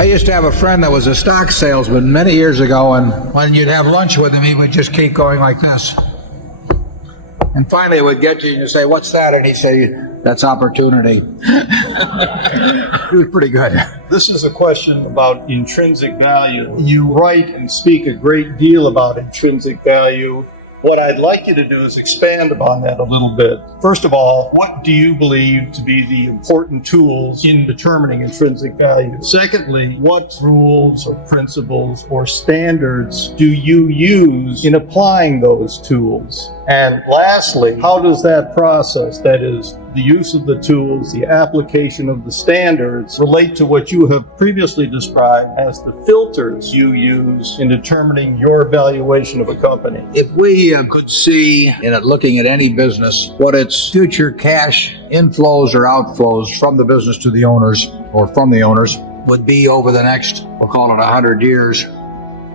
I used to have a friend that was a stock salesman many years ago, and when you'd have lunch with him, he would just keep going like this. And finally it would get to you and you'd say, "What's that?" And he'd say, "That's opportunity." It was pretty good. This is a question about intrinsic value. You write and speak a great deal about intrinsic value. What I'd like you to do is expand upon that a little bit. First of all, what do you believe to be the important tools in determining intrinsic value? Secondly, what rules or principles or standards do you use in applying those tools? And lastly, how does that process, that is, the use of the tools, the application of the standards, relate to what you have previously described as the filters you use in determining your valuation of a company? If we could see, in looking at any business, what its future cash inflows or outflows from the business to the owners, or from the owners, would be over the next, we'll call it 100 years,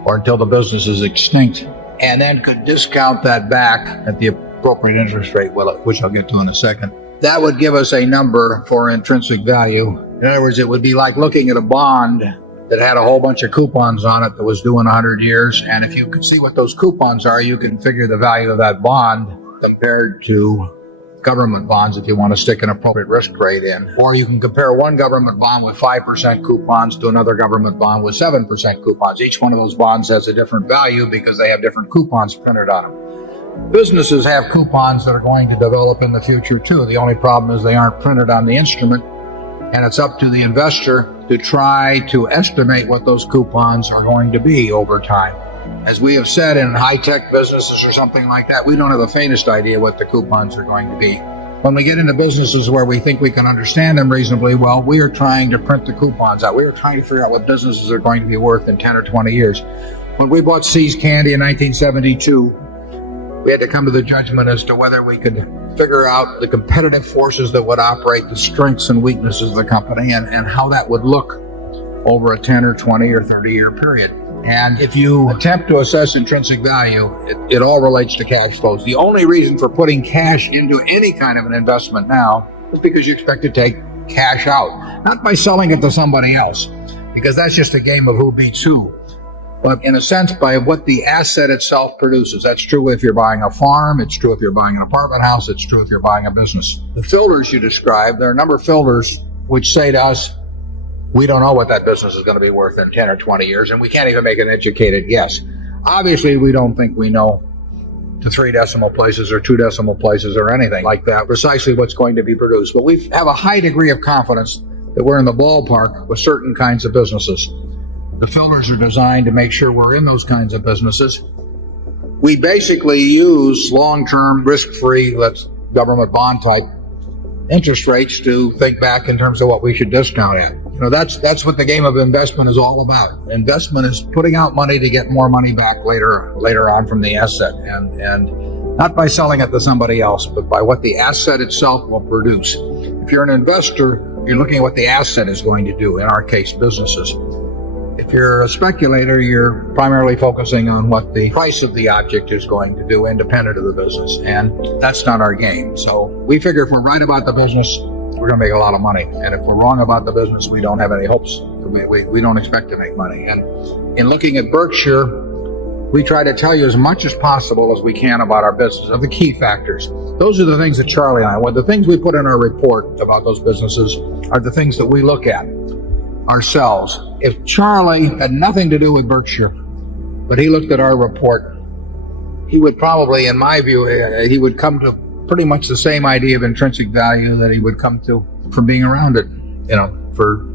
or until the business is extinct, and then could discount that back at the appropriate interest rate, which I'll get to in a second, that would give us a number for intrinsic value. In other words, it would be like looking at a bond that had a whole bunch of coupons on it that was due in 100 years. And if you could see what those coupons are, you can figure the value of that bond compared to government bonds if you want to stick an appropriate risk rate in. Or you can compare one government bond with 5% coupons to another government bond with 7% coupons. Each one of those bonds has a different value because they have different coupons printed on them. Businesses have coupons that are going to develop in the future too. The only problem is they aren't printed on the instrument, and it's up to the investor to try to estimate what those coupons are going to be over time. As we have said, in high-tech businesses or something like that, we don't have the faintest idea what the coupons are going to be. When we get into businesses where we think we can understand them reasonably well, we are trying to print the coupons out. We are trying to figure out what businesses are going to be worth in 10 or 20 years. When we bought See's Candy in 1972, we had to come to the judgment as to whether we could figure out the competitive forces that would operate, the strengths and weaknesses of the company, and how that would look over a 10 or 20 or 30-year period. And if you attempt to assess intrinsic value, it all relates to cash flows. The only reason for putting cash into any kind of an investment now is because you expect to take cash out, not by selling it to somebody else, because that's just a game of who beats who, but in a sense by what the asset itself produces. That's true if you're buying a farm, it's true if you're buying an apartment house, it's true if you're buying a business. The filters you described, there are a number of filters which say to us, we don't know what that business is going to be worth in 10 or 20 years, and we can't even make an educated guess. Obviously, we don't think we know to 3 decimal places or 2 decimal places or anything like that precisely what's going to be produced, but we have a high degree of confidence that we're in the ballpark with certain kinds of businesses. The filters are designed to make sure we're in those kinds of businesses. We basically use long-term, risk-free, that's government bond type interest rates to think back in terms of what we should discount at. You know, that's what the game of investment is all about. Investment is putting out money to get more money back later on from the asset, and not by selling it to somebody else, but by what the asset itself will produce. If you're an investor, you're looking at what the asset is going to do, in our case, businesses. If you're a speculator, you're primarily focusing on what the price of the object is going to do independent of the business, and that's not our game. So we figure if we're right about the business, we're going to make a lot of money, and if we're wrong about the business, we don't have any hopes. We don't expect to make money. And in looking at Berkshire, we try to tell you as much as possible as we can about our business, of the key factors. Those are the things that Charlie and I, the things we put in our report about those businesses are the things that we look at ourselves. If Charlie had nothing to do with Berkshire, but he looked at our report, he would probably, in my view, he would come to pretty much the same idea of intrinsic value that he would come to from being around it, for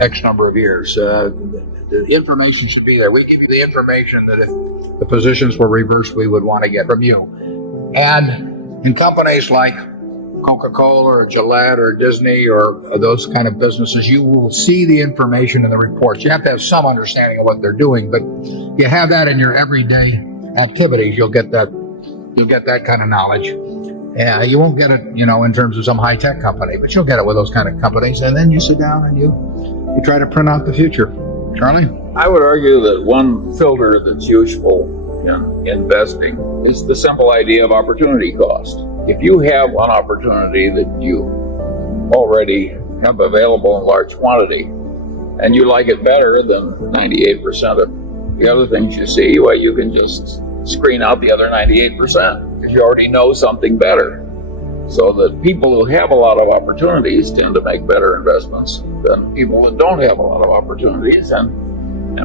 X number of years. The information should be there. We give you the information that if the positions were reversed, we would want to get from you. And in companies like Coca-Cola or Gillette or Disney or those kind of businesses, you will see the information in the reports. You have to have some understanding of what they're doing, but you have that in your everyday activities. You'll get that kind of knowledge. Yeah, you won't get it, in terms of some high-tech company, but you'll get it with those kind of companies. And then you sit down and you try to print out the future. Charlie? I would argue that one filter that's useful in investing is the simple idea of opportunity cost. If you have one opportunity that you already have available in large quantity, and you like it better than 98% of the other things you see, well, you can just screen out the other 98% because you already know something better. So that people who have a lot of opportunities tend to make better investments than people that don't have a lot of opportunities, and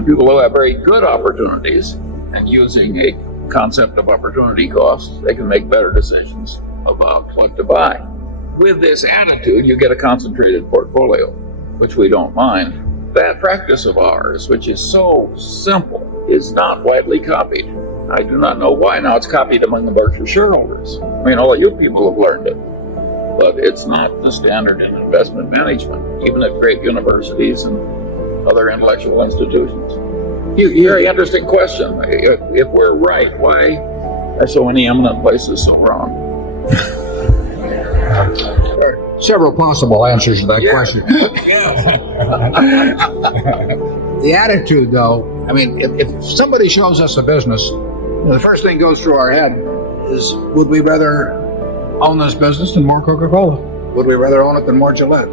people who have very good opportunities and using a concept of opportunity cost, they can make better decisions about what to buy. With this attitude, you get a concentrated portfolio, which we don't mind. That practice of ours, which is so simple, is not widely copied. I do not know why. Now it's copied among the Berkshire shareholders. I mean, all of you people have learned it. But it's not the standard in investment management, even at great universities and other intellectual institutions. Very interesting question. If we're right, why are so many eminent places so wrong? There are several possible answers to that question. The attitude, though, I mean, if somebody shows us a business, the first thing goes through our head is, would we rather own this business than more Coca-Cola? Would we rather own it than more Gillette?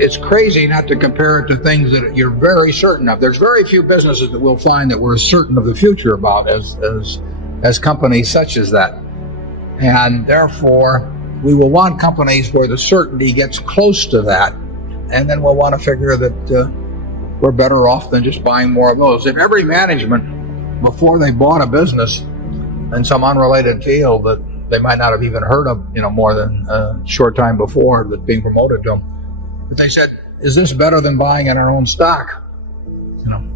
It's crazy not to compare it to things that you're very certain of. There's very few businesses that we'll find that we're certain of the future about as companies such as that. And therefore, we will want companies where the certainty gets close to that, and then we'll want to figure that we're better off than just buying more of those. If every management, before they bought a business in some unrelated field that they might not have even heard of, more than a short time before that's being promoted to them, but they said, is this better than buying in our own stock?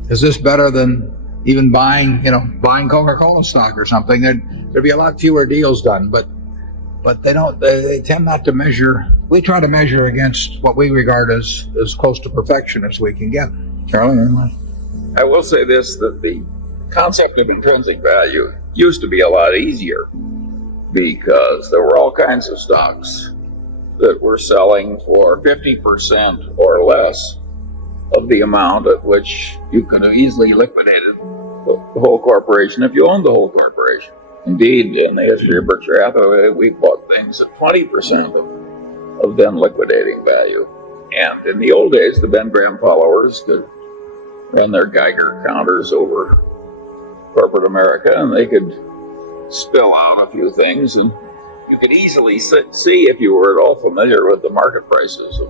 Is this better than even buying Coca-Cola stock or something? There'd be a lot fewer deals done, but they tend not to measure. We try to measure against what we regard as close to perfection as we can get. Charlie? I will say this, that the concept of intrinsic value used to be a lot easier because there were all kinds of stocks that were selling for 50% or less of the amount at which you could have easily liquidated the whole corporation if you owned the whole corporation. Indeed, in the history of Berkshire Hathaway, we bought things at 20% of then liquidating value. And in the old days, the Ben Graham followers could run their Geiger counters over corporate America, and they could spill out a few things, and you could easily see, if you were at all familiar with the market prices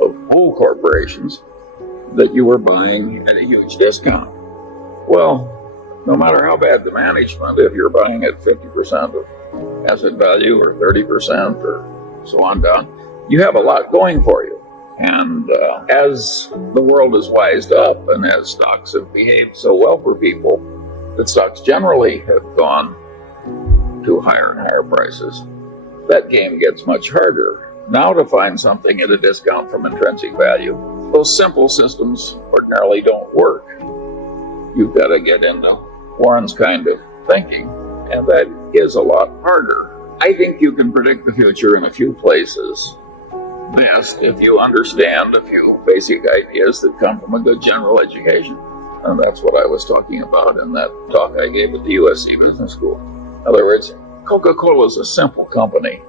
of whole corporations, that you were buying at a huge discount. Well, no matter how bad the management, if you're buying at 50% of asset value or 30% or so on down, you have a lot going for you. And as the world has wised up and as stocks have behaved so well for people, that stocks generally have gone to higher and higher prices, that game gets much harder. Now to find something at a discount from intrinsic value, those simple systems ordinarily don't work. You've got to get into Warren's kind of thinking, and that is a lot harder. I think you can predict the future in a few places best if you understand a few basic ideas that come from a good general education. And that's what I was talking about in that talk I gave at the USC Business School. In other words, Coca-Cola is a simple company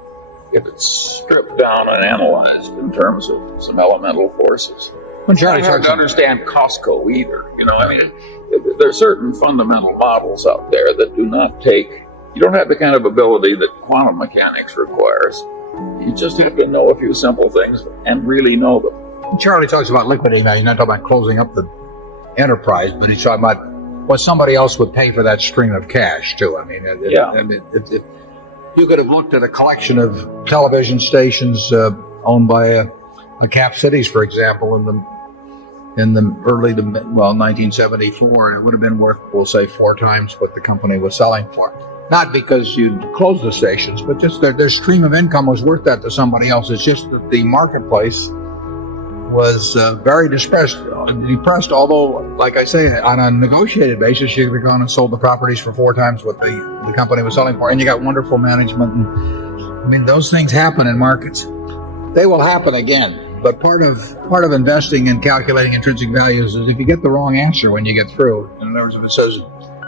if it's stripped down and analyzed in terms of some elemental forces. When It's not Charlie hard talks to understand Costco either. There are certain fundamental models out there that do not take, you don't have the kind of ability that quantum mechanics requires. You just have to know a few simple things and really know them. when Charlie talks about liquidating, now he's not talking about closing up the enterprise, but he's talking about what somebody else would pay for that stream of cash too. I mean, you could have looked at a collection of television stations owned by a Cap Cities, for example, in the early to 1974, and it would have been worth, we'll say, 4 times what the company was selling for. Not because you'd close the stations, but just their stream of income was worth that to somebody else. It's just that the marketplace was very depressed, although, like I say, on a negotiated basis, you could have gone and sold the properties for 4 times what the company was selling for, and you got wonderful management. And, I mean, those things happen in markets. They will happen again. But part of investing and calculating intrinsic values is if you get the wrong answer when you get through. In other words, if it says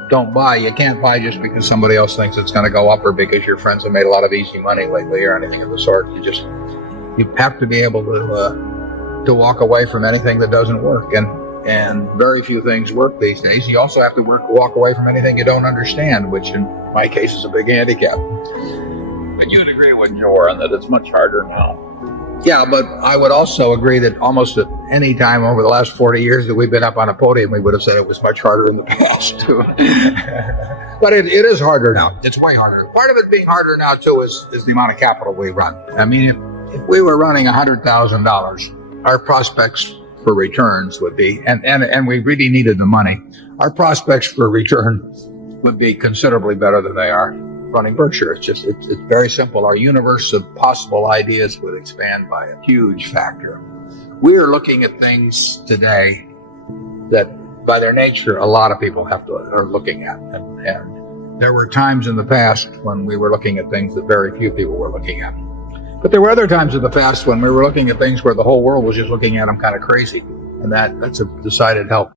don't buy, you can't buy just because somebody else thinks it's going to go up or because your friends have made a lot of easy money lately or anything of the sort. You have to be able to walk away from anything that doesn't work. And and very few things work these days. You also have to walk away from anything you don't understand, which in my case is a big handicap. And you'd agree with Joran that it's much harder now. Yeah, but I would also agree that almost at any time over the last 40 years that we've been up on a podium, we would have said it was much harder in the past, too. But it is harder now. It's way harder. Part of it being harder now, too, is the amount of capital we run. I mean, if we were running $100,000, our prospects for returns would be, and we really needed the money, our prospects for return would be considerably better than they are running Berkshire. It's very simple. Our universe of possible ideas would expand by a huge factor. We are looking at things today that, by their nature, a lot of people are looking at. And there were times in the past when we were looking at things that very few people were looking at. But there were other times in the past when we were looking at things where the whole world was just looking at them kind of crazy. And that's a decided help.